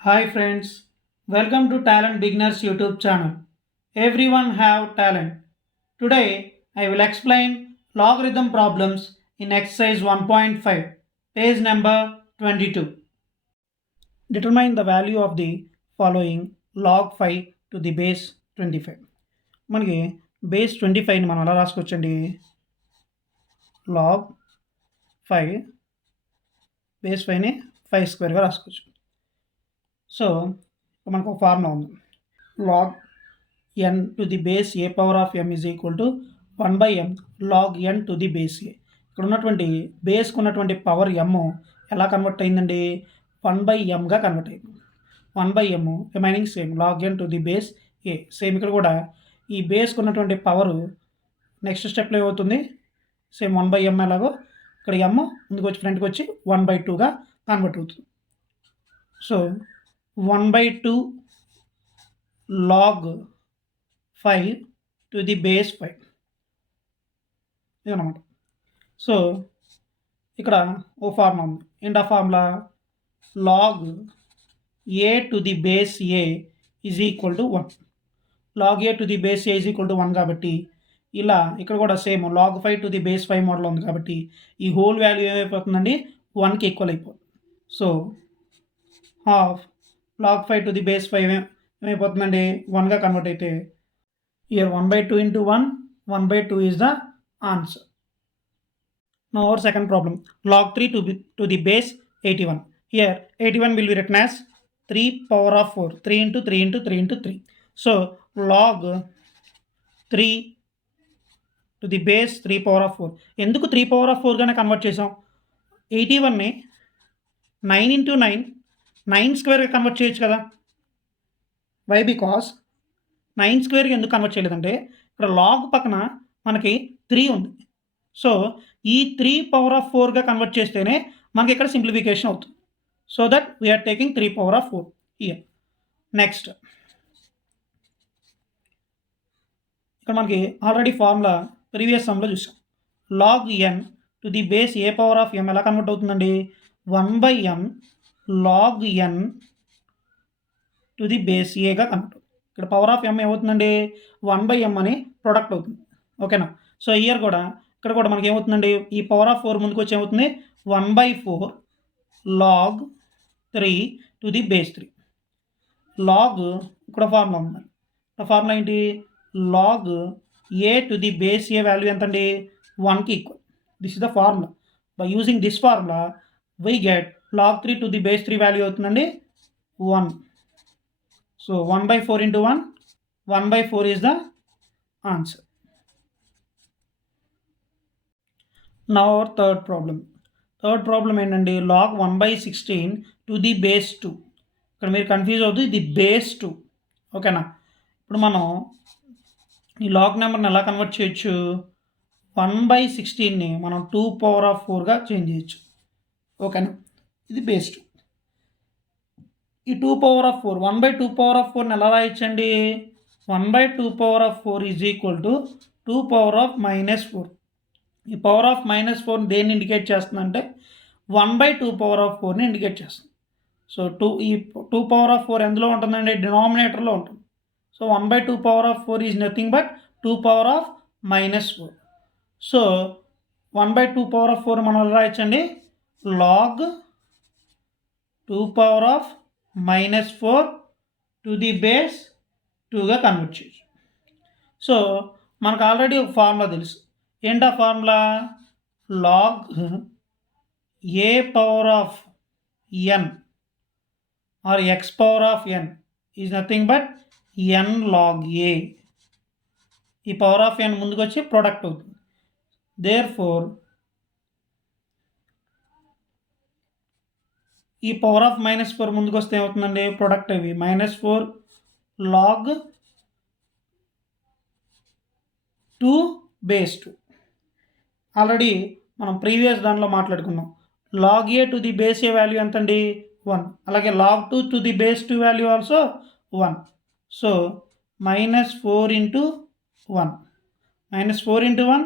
Hi friends, welcome to Talent Beginners YouTube channel. Everyone have talent. Today I will explain logarithm problems in exercise 1.5, page number 22. Determine the value of the following log 5 to the base 25. మనకి base 25ని మనం ఎలా రాసుకోవచ్చండి? log 5 base 5ని 5 స్క్వేర్గా రాసుకోవచ్చు. So మనకు ఒక formula ఉంది. log n to the base a power of m is equal to 1 by m log n to the base a. ఇక్కడ ఉన్నటువంటి బేస్కి ఉన్నటువంటి పవర్ m ఎలా కన్వర్ట్ అయిందండి? 1 by mగా కన్వర్ట్ అయింది. 1 by m remaining same log n to the base a. Same ఇక్కడ కూడా ఈ బేస్కి ఉన్నటువంటి పవర్ నెక్స్ట్ స్టెప్లో ఏమవుతుంది? సేమ్ 1 by m ఎలాగో ఇక్కడ m ముందుకు వచ్చి ఫ్రంట్కి వచ్చి 1 by 2గా కన్వర్ట్ అవుతుంది. So 1 by 2 log 5 to the base 5 ఇదన్నమాట. సో ఇక్కడ ఓ ఫార్ములా ఉంది. ఏంటి ఆ formula? log a to the base a is equal to 1. log a to the base a is equal to 1 కాబట్టి ఇలా ఇక్కడ కూడా same log 5 to the base 5 model ఉంది కాబట్టి ఈ హోల్ వాల్యూ ఏమైపోతుందండి? 1కి ఈక్వల్ అయిపోతుంది. So half log 5 to the base 5 ఏమైపోతుందండి? 1గా కన్వర్ట్ అయితే here 1 by 2 into 1, 1 by 2 is the answer. Now our second problem, log 3 to the base 81. Here 81 will be written as 3 power of 4, 3 into 3 into 3 into 3. So log 3 to the base 3 power of 4. ఎందుకు 3 power of 4 గానే convert చేసాం? 81ని 9 into 9, 9 స్క్వేర్గా convert చేయొచ్చు కదా. Why? Because 9 స్క్వేర్కి ఎందుకు convert చేయలేదంటే ఇక్కడ log పక్కన మనకి 3 ఉంది. సో ఈ 3 పవర్ ఆఫ్ 4గా కన్వర్ట్ చేస్తేనే మనకి ఇక్కడ సింప్లిఫికేషన్ అవుతుంది. So that we're taking 3 power of 4 here. Next ఇక్కడ మనకి ఆల్రెడీ ఫార్ములా ప్రీవియస్ సమ్లో చూసాం. Log N to the base A power of M ఎలా కన్వర్ట్ అవుతుందండి? 1 by m log N to the base ఏగా కన్వర్ట్ అవుతుంది. ఇక్కడ పవర్ ఆఫ్ m ఏమవుతుందండి? 1 by m అని ప్రొడక్ట్ అవుతుంది. ఓకేనా? సో ఇయర్ కూడా ఇక్కడ కూడా మనకి ఏమవుతుందండి? ఈ పవర్ ఆఫ్ 4 ముందుకు వచ్చి ఏమవుతుంది? 1 by 4 log 3 to the base 3. Log ఇక్కడ ఫార్ములా ఉంది. ఇక్కడ ఫార్ములా ఏంటి? Log A to the base A value ఎంతండి? 1కి equal. This is the formula. By using this formula we get log 3 to the base 3 value అవుతుందండి 1. So 1 by 4 into 1, 1 by 4 is the answer. Now our third problem. Third problem ఏంటండి? log 1 by 16 to the base 2. ఇక్కడ మీరు confuse అవుతుంది, ఇది base 2. ఓకేనా? ఇప్పుడు మనం ఈ లాగ్ నెంబర్ని ఎలా కన్వర్ట్ చేయొచ్చు? 1 by 16ని మనం 2 పవర్ ఆఫ్ 4గా చేంజ్ చేయొచ్చు. ఓకేనా? ఇది బేస్ 2. ఈ 2 power of 4, 1 by 2 power of 4ని ఎలా రాయొచ్చండి? 1 by 2 power of 4 is equal to 2 power of -4. ఈ పవర్ ఆఫ్ -4 దేన్ని ఇండికేట్ చేస్తుందంటే 1 by 2 పవర్ ఆఫ్ 4ని ఇండికేట్ చేస్తుంది. సో ఈ 2 పవర్ ఆఫ్ 4 ఎందులో ఉంటుందండి? డినామినేటర్లో ఉంటుంది. So 1 by 2 power of 4 is nothing but 2 power of -4. So 1 by 2 power of 4 మనం ఎలా రాయొచ్చండి? Log 2 power of -4 to the base 2గా కన్వర్ట్ చేయొచ్చు. సో మనకు ఆల్రెడీ ఒక ఫార్ములా తెలుసు. ఏంటా formula? Log A power of N or X power of N is nothing but N log A. ఈ పవర్ ఆఫ్ ఎన్ ముందుకు వచ్చి ప్రొడక్ట్ అవుతుంది. దేర్ ఫోర్ ఈ పవర్ ఆఫ్ -4 ముందుకు వస్తే ఏమవుతుందండి? ప్రొడక్ట్ అవి -4 లాగ్ 2 బేస్ 2. ఆల్రెడీ మనం ప్రీవియస్ దానిలో మాట్లాడుకున్నాం. Log A to the base A value ఎంతండి? 1. అలాగే log 2 to the base 2 value also 1. So -4 into 1. -4 into 1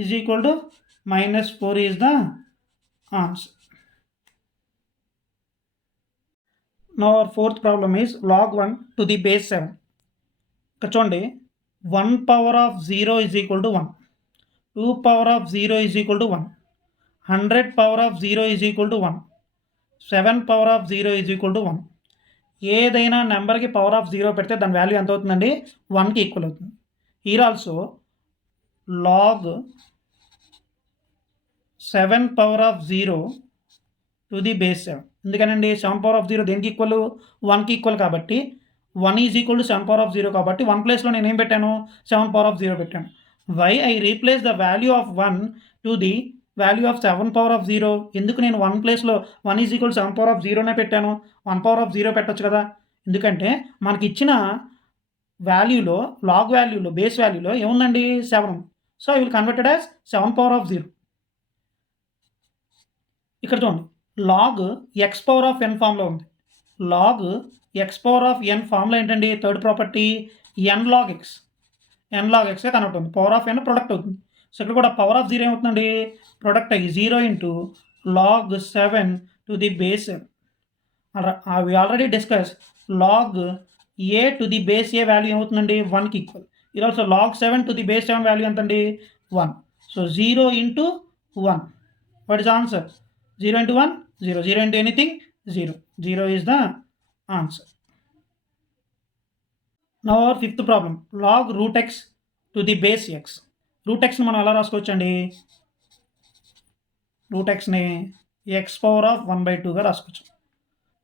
is equal to -4 is the answer. Now our fourth problem is log 1 to the base 7. ఇక్కడ చూడండి 1 power of 0 is equal to 1, 2 power of 0 is equal to 1, 100 power of 0 is equal to 1, 7 power of 0 is equal to 1. ఏదైనా నెంబర్కి power of 0 పెడితే దాని value ఎంత అవుతుందండి? 1కి equal అవుతుంది. Here also log 7 power of 0 to the base 7. ఎందుకనండి 7 power of 0 దేనికి equal? 1కి ఈక్వల్ కాబట్టి 1 is equal to 7 power of 0 కాబట్టి 1 ప్లేస్లో నేను ఏం పెట్టాను? 7 power of 0 పెట్టాను. Why I replace the value of 1 to the value of 7 power of 0. ఎందుకు నేను 1 ప్లేస్లో 1 ఈజ్ ఈక్వల్ 7 power of 0నే పెట్టాను? 1 power of 0 పెట్టొచ్చు కదా. ఎందుకంటే మనకి ఇచ్చిన వాల్యూలో లాగ్ వాల్యూలో బేస్ వాల్యూలో ఏముందండి? 7. So I will converted as 7 power of 0. ఇక్కడ చూడండి log X power of n ఫామ్లో ఉంది. Log X power of n ఫామ్లో ఏంటండి? Third property n log x. N log ఎక్స్గా కన్వర్ట్ అవుతుంది. పవర్ ఆఫ్ ఎన్ ప్రొడక్ట్ అవుతుంది. సో ఇక్కడ కూడా పవర్ ఆఫ్ 0 ఏమవుతుందండి? ప్రొడక్ట్ అయ్యి 0 into log 7 to the base. We already discuss log A to the base A value ఏమవుతుందండి? 1కి equal. ఇది also log 7 to the base 7 value ఎంతండి? 1. So 0 into 1. What is answer? 0 into 1, 0. 0 into anything, 0. 0 is the answer. Now our fifth problem. Log root x to the base x. Root x ని మనం ఎలా రాసుకోవచ్చండి? root x ని x power of 1/2గా రాసుకోవచ్చు.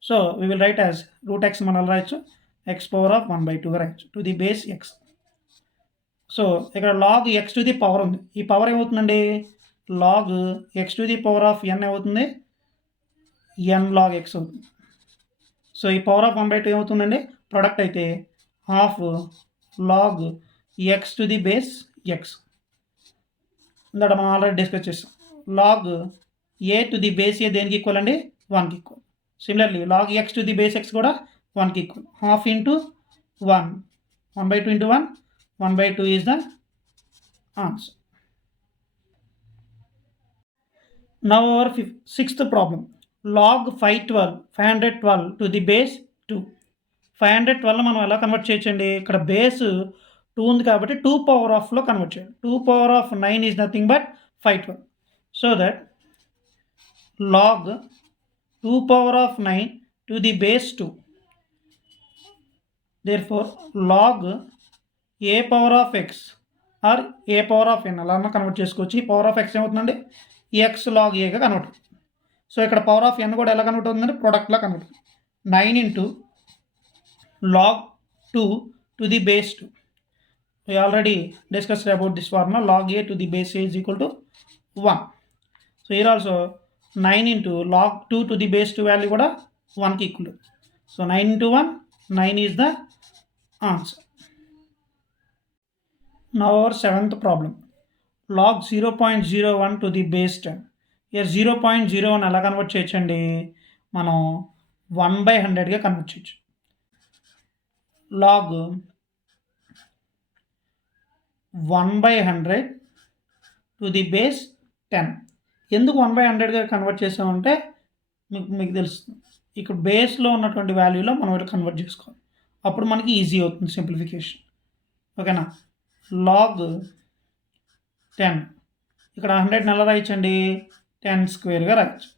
So we will write as root x మనం ఎలా రాయొచ్చు? x power of 1/2గా రాయొచ్చు to the base x. So ఇక్కడ log x to the power ఉంది. ఈ పవర్ ఏమవుతుందండి? log x to the power of n ఏమవుతుంది? n log x అవుతుంది. సో ఈ పవర్ ఆఫ్ 1/2 ఏమవుతుందండి? ప్రొడక్ట్ అయితే half log X to the base X. ఇందాక మనం ఆల్రెడీ డిస్కస్ చేస్తాం. Log A to the base A దేనికి ఈక్వల్ అండి? 1కి equal. Similarly log X to the base X కూడా 1కి equal. Half into 1, 1/2 into 1, 1/2 is the answer. Now our sixth problem. Log 512 to the base 2. 512 మనం ఎలా convert చేయొచ్చండి? ఇక్కడ base 2 ఉంది కాబట్టి 2 power ఆఫ్లో కన్వర్ట్ చేయాలి. 2 power of 9 is nothing but 512. So that log 2 power of 9 to the base 2. Therefore log a power of x or a power of n అలా convert చేసుకోవచ్చు. ఈ పవర్ ఆఫ్ x ఏమవుతుందండి? X log ఏగా convert అవుతుంది. So ఇక్కడ power of n కూడా ఎలా convert అవుతుందంటే ప్రొడక్ట్లా కన్వర్ట్ అవుతుంది. 9 into log 2 to the base 2. We already discussed about this formula. Log a to the base a is equal to 1. So here also 9 into log 2 to the base 2 value కూడా 1కి equal. So 9 into 1, 9 is the answer. Now our seventh problem. Log 0.01 to the base 10. Here 0.01 ఎలా convert చేయొచ్చండి? మనం 1/100గా convert చేయొచ్చు. Log 1/100 to the base 10. ఎందుకు 1/100గా convert చేసామంటే మీకు తెలుస్తుంది. ఇక్కడ బేస్లో ఉన్నటువంటి వాల్యూలో మనం ఇలా కన్వర్ట్ చేసుకోవాలి. అప్పుడు మనకి ఈజీ అవుతుంది సింప్లిఫికేషన్. ఓకేనా? లాగ్ 10 ఇక్కడ 100 ఎలా రాయొచ్చండి? 10 స్క్వేర్గా రాయొచ్చు.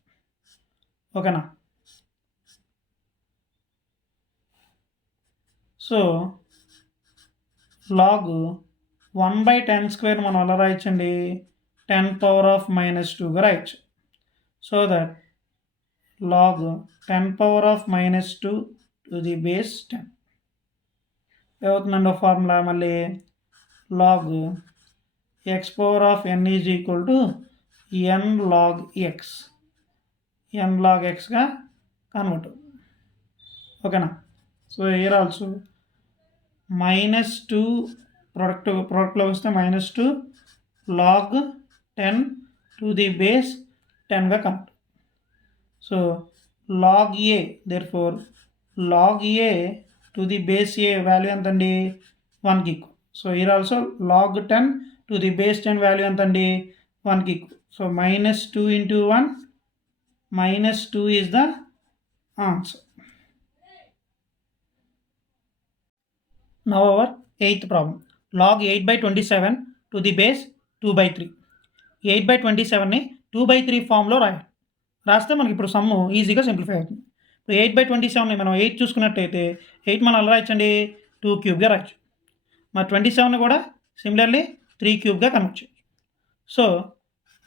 ఓకేనా? సో లాగ్ 1/10 స్క్వేర్ మనం ఎలా రాయొచ్చండి? 10 పవర్ ఆఫ్ -2గా రాయొచ్చు. So that log 10 power of -2 to the base 10 ఏమవుతుందండి? ఫార్ములా మళ్ళీ log x power of n is equal to n log x. n log xగా కన్వర్ట్ అవుతుంది. ఓకేనా? సో హియర్ ఆల్సో -2 ప్రొడక్ట్లో వస్తే -2 log 10 టు ది బేస్ 10గా convert. So log a, therefore log a to the base a value ఎంతండి? 1కి equal. So here also log 10 to the base 10 value ఎంతండి? 1కి equal. So -2 into 1, -2 is the answer. Now our 8th problem. Log 8/27 to the base 2/3. 8/27ని 2/3 ఫామ్లో రాస్తే మనకి ఇప్పుడు sum ఈజీగా simplify అవుతుంది. ఇప్పుడు 8/27ని మనం 8 చూసుకున్నట్టయితే 8 మనం ఎలా రాయొచ్చండి 2 క్యూబ్గా రాయొచ్చు. మరి 27ని కూడా సిమిలర్లీ 3 క్యూబ్గా కన్వర్ట్ చేయొచ్చు. So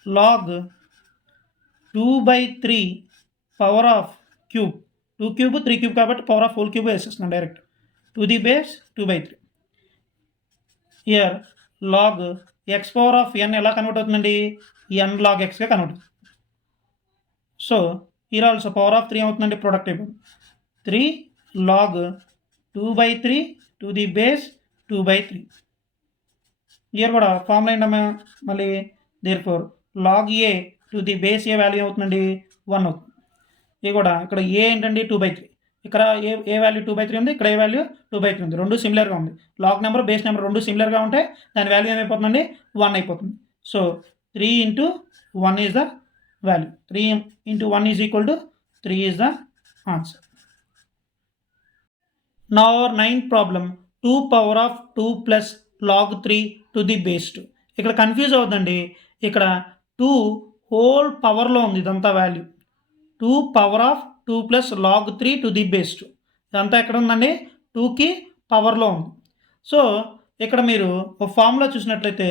log 2/3 power of cube 2 cube 3 cube కాబట్టి పవర్ ఆఫ్ హోల్ క్యూబ్ వేసేస్తున్నాం direct to the base 2/3. Here log X power of N ఎలా కన్వర్ట్ అవుతుందండి ఎన్ లాగ్ ఎక్స్గా కన్వర్ట్ అవుతుంది. So here also power of 3 అవుతుందండి product అయిపోతుంది 3 log 2/3 to the base 2/3. Here కూడా formula ఏంటమ్మా మళ్ళీ therefore log A to the base A value అవుతుందండి 1 అవుతుంది. ఇది కూడా ఇక్కడ ఏ ఏంటండి 2/3, ఇక్కడ ఏ వాల్యూ 2/3 ఉంది, ఇక్కడ ఏ వాల్యూ 2/3 ఉంది. రెండు సిమిలర్గా ఉంది. లాగ్ నెంబర్ బేస్ నెంబర్ రెండు సిమిలర్గా ఉంటే దాని వాల్యూ ఏమైపోతుందండి 1 అయిపోతుంది. So 3 × 1 is the value. 3 × 1 is equal to 3 is the answer. Now our 9th problem 2 power of 2 plus log 3 to the base 2. ఇక్కడ కన్ఫ్యూజ్ అవుతుందండి. ఇక్కడ 2 హోల్ పవర్లో ఉంది ఇదంతా value. 2 power of 2 plus log 3 to the base 2 ఇదంతా ఎక్కడ ఉందండి 2కి పవర్లో ఉంది. సో ఇక్కడ మీరు ఒక ఫార్ములా చూసినట్లయితే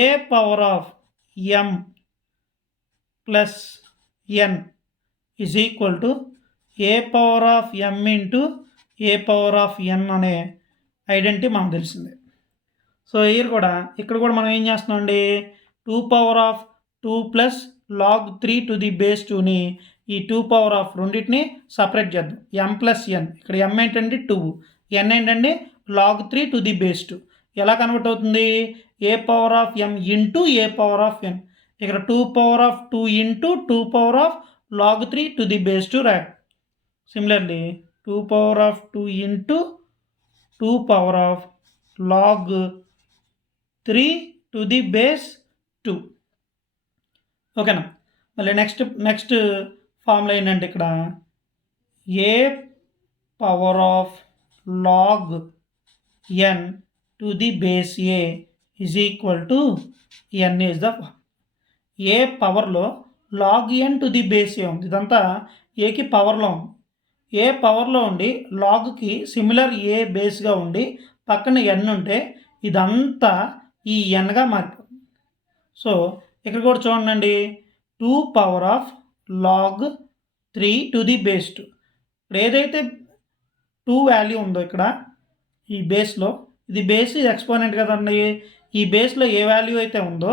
A power of M plus N is equal to A power of M into A power of N అనే ఐడెంటిటీ మనకు తెలిసిందే. సో ఇక్కడ కూడా మనం ఏం చేస్తున్నామండి 2 power of 2 plus log 3 to the base 2ని ఈ 2 పవర్ ఆఫ్ రెండింటిని సపరేట్ చేద్దాం. ఎం ప్లస్ ఎన్, ఇక్కడ ఎం ఏంటండి 2, ఎన్ ఏంటండి లాగ్ 3 టు ది బేస్ 2. ఎలా కన్వర్ట్ అవుతుంది A power of M into A power of N. ఇక్కడ 2 power of 2 into 2 power of log 3 to the base 2 రాయాలి. Similarly 2 power of 2 into 2 power of log 3 to the base 2. ఓకేనా. మళ్ళీ next formula ఏంటంటే ఇక్కడ A power of log N to the base A is equal to N is the A పవర్లో log N to the base ఏ ఉంది. ఇదంతా ఏకి పవర్లో ఉంది. ఏ పవర్లో ఉండి లాగ్కి సిమిలర్ ఏ బేస్గా ఉండి పక్కన ఎన్ ఉంటే ఇదంతా ఈ ఎన్గా మారిపోతుంది. సో ఇక్కడ కూడా చూడండి 2 power of log 3 to the base 2. ఇప్పుడు ఏదైతే 2 వాల్యూ ఉందో ఇక్కడ ఈ బేస్లో, ఇది బేస్ ఇది ఎక్స్పోనెంట్ కదండి. ఈ బేస్లో ఏ వాల్యూ అయితే ఉందో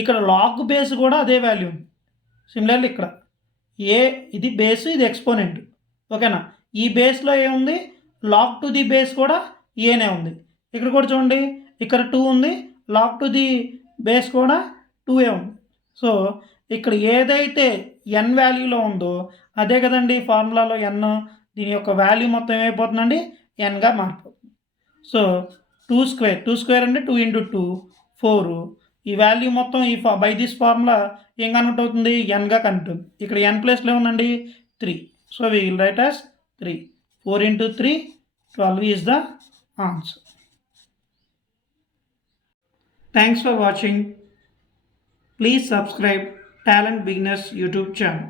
ఇక్కడ లాగ్ బేస్ కూడా అదే వాల్యూ ఉంది. సిమిలర్లీ ఇక్కడ ఇది బేస్ ఇది ఎక్స్పోనెంట్. ఓకేనా. ఈ బేస్లో ఏముంది లాగ్ టు ది బేస్ కూడా ఏనే ఉంది. ఇక్కడ కూడా చూడండి ఇక్కడ 2 ఉంది, లాగ్ టు ది బేస్ కూడా 2 ఉంది. సో ఇక్కడ ఏదైతే ఎన్ వాల్యూలో ఉందో అదే కదండి ఫార్ములాలో ఎన్. దీని యొక్క వాల్యూ మొత్తం ఏమైపోతుందండి ఎన్గా మారిపోతుంది. సో 2 స్క్వేర్ అంటే 2 × 2 4. ఈ వాల్యూ మొత్తం బై దిస్ ఫార్ములా ఏం కన్వర్ట్ అవుతుంది ఎన్గా కన్వర్ట్ అవుతుంది. ఇక్కడ ఎన్ ప్లేస్లో ఉందండి 3. So we will write as 3. 4 × 3 12 is the answer. Thanks for watching. Please subscribe Talent Beginners YouTube channel.